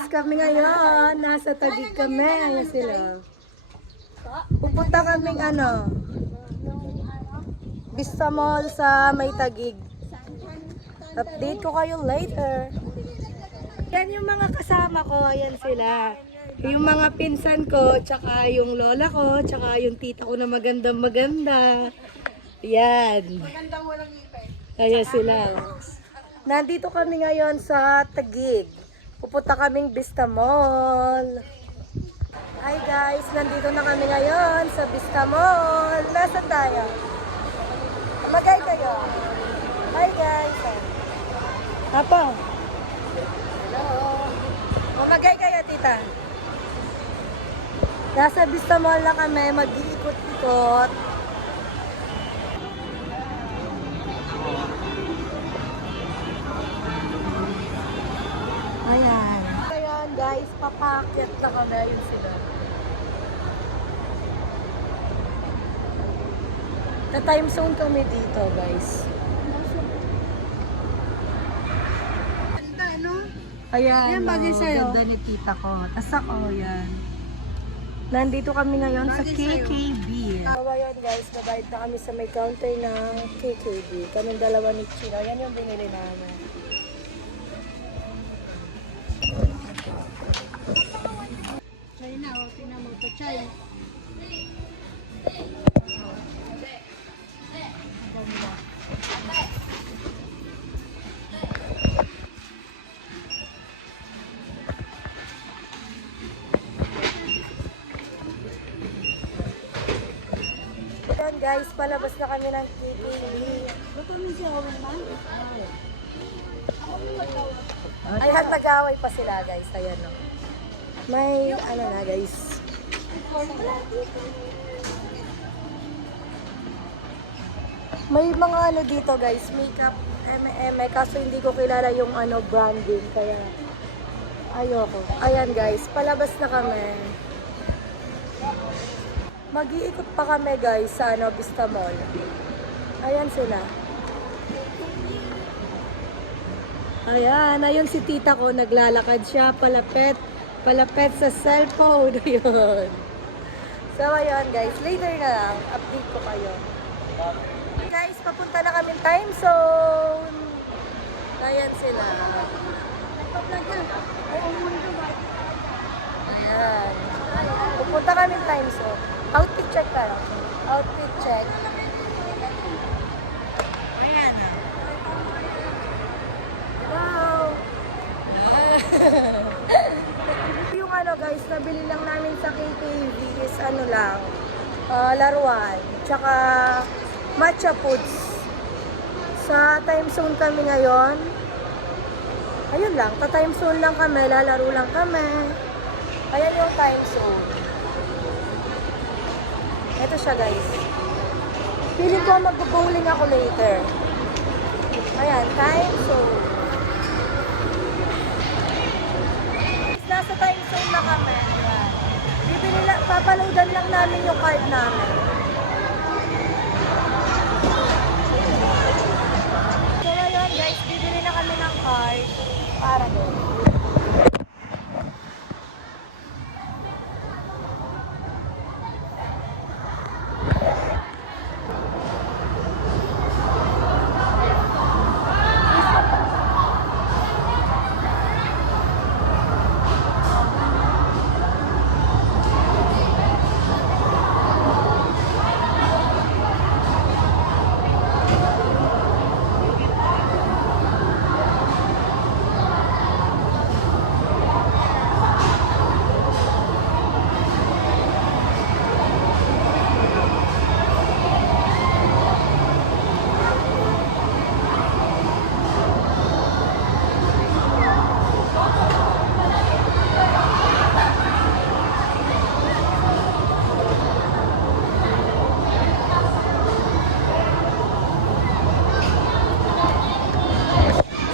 guys, kami ngayon. Nasa Taguig kami. Ayun sila. Pupunta kaming Vista Mall sa May Taguig. Update ko kayo later. Yan yung mga kasama ko. Ayan sila. Yung mga pinsan ko, tsaka yung lola ko, tsaka yung tita ko na maganda. Yan. Magandang walang ngipin. Ayan sila. Nandito kami ngayon sa Taguig. Pupunta kaming Vista Mall. Hi guys, nandito na kami ngayon sa Vista Mall. Nasaan tayo? Magay kayo. Hi guys. Apa? Hello. Mamagay kayo, tita. Nasa Vista Mall na kami, mag-iikot-ikot. Ayan. Ayan guys, papakyat na kami. Ayun sila. Na time zone kami dito guys. Ganda, no? Ayan, Yan, bagay sa'yo. ganda ni tita ko. Tas ako, yan. Nandito kami ngayon sa Bagay sa'yo. KKB. So ayan guys, nabayad na kami sa may counter ng KKB. Kaming dalawa ni Chino. Yan yung binili namin. Chay na, o. Tingnan mo. Pachay. Ayan guys, palabas na kami ng KKB. Ba't ano siya? Awin man? Ayan, nag-away pa sila guys. Ayan no. May na guys. May mga dito guys, makeup, kaso hindi ko kilala yung branding, kaya ayoko. Ayan guys, palabas na kami. Mag-iikot pa kami guys sa Vista Mall. Ayan sila. Ayan, ayun si tita ko, naglalakad siya, palapit sa cellphone. Ayun. So ayun guys, later na lang, update ko kayo. Guys, papunta na kami time zone. Ayan sila. Ayan. Pupunta kami time zone. Outfit check tayo. Outfit check. Ayan. Wow! Yung guys, nabili lang namin sa KKV is laruan. Tsaka matcha foods. Sa time zone kami ngayon. Ayun lang, time zone lang kami, lalaro lang kami. Ayan yung time zone. Ito siya guys. Feeling ko mag-bowling ako later. Ayan, time zone. Nasa time zone na kami. Ayan. Papaloadan lang namin yung card namin. So ayun guys, bibili na kami ng card para doon.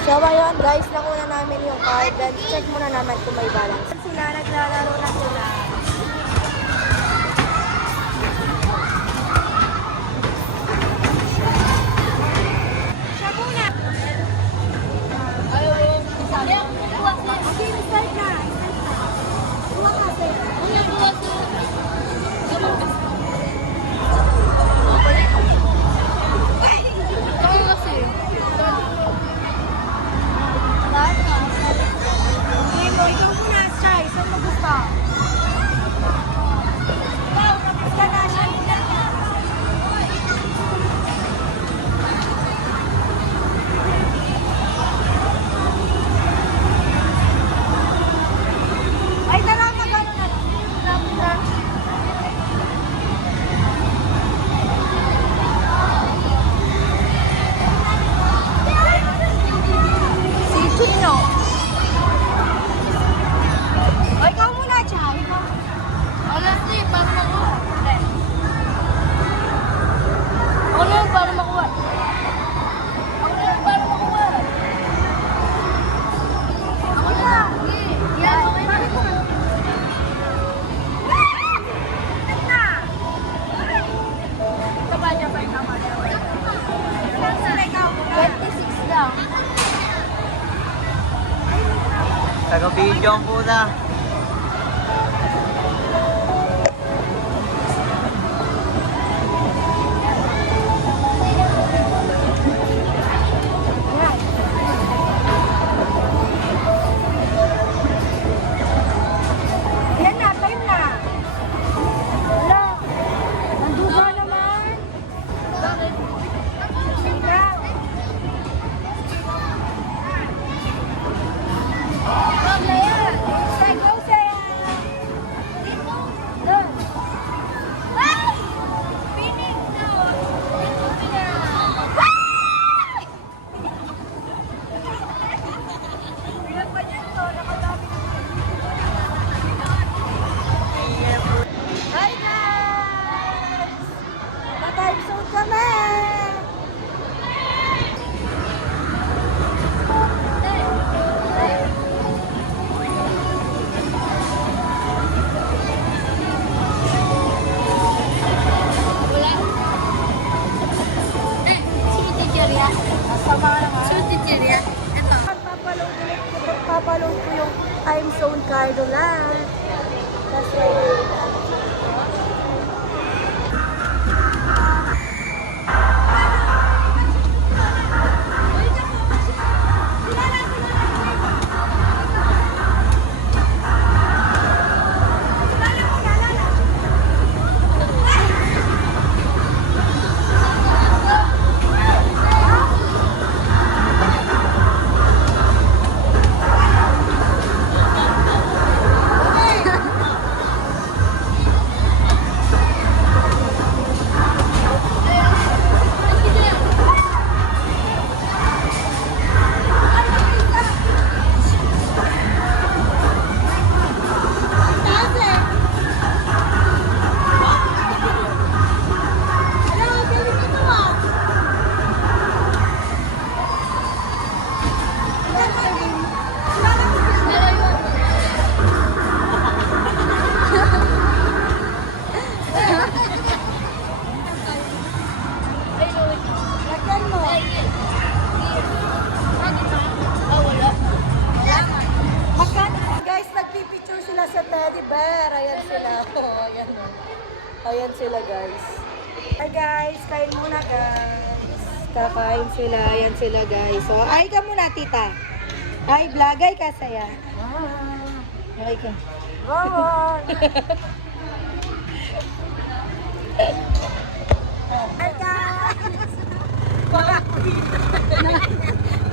So ayun guys, nakuha namin yung card. Then check muna naman kung may balance. Sila naglalaro na sila. Siya muna. Okay, start na. Video muna. Yan na, time na. Wala. Nanduga naman. Ikaw. Hi guys! Na-time zone kami! Papaload ko yung time zone card ulit. That's right. Guys, nagpipicture sila sa teddy bear. Ayan sila. Oh, ayan o. Ayan sila, guys. Hi guys, kain muna guys. Kakain sila. Ayan sila, guys. So, ay ka muna, tita. Ay, vlog. Ay ka saya. Ay ka. Hi guys.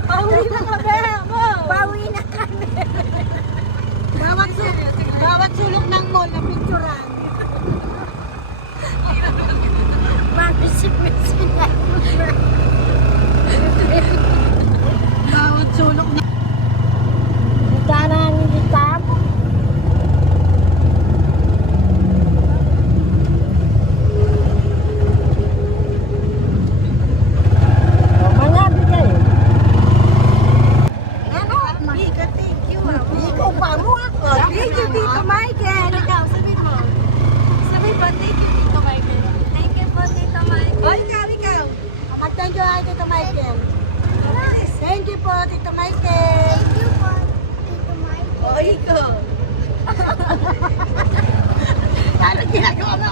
Pauwi na kami. Pauwi na kami. Bawat sulok ng mall na picturean. Mag-isip-isip na. Bawat sulok na. Ikarang itam. Mga bigay. Ano? Bigat, thank you. Ikaw pa mo ako. Thank you, Tito Michael. Ikaw, sabi mo. Sabi mo, thank you, Tito Michael. Thank you po, Tito Michael. O, ikaw. Mag-thank you, Tito Michael. Thank you po, Tito Michael. Thank you po, Tito Michael. O, ikaw. Ano ginagawa mo?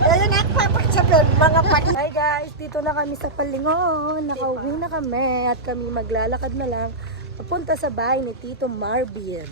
Ayun, nagpapaksapin, mga pati. Hi guys, dito na kami sa Palingon. Nakauwi na kami at kami maglalakad na lang papunta sa bahay ni Tito Marvin.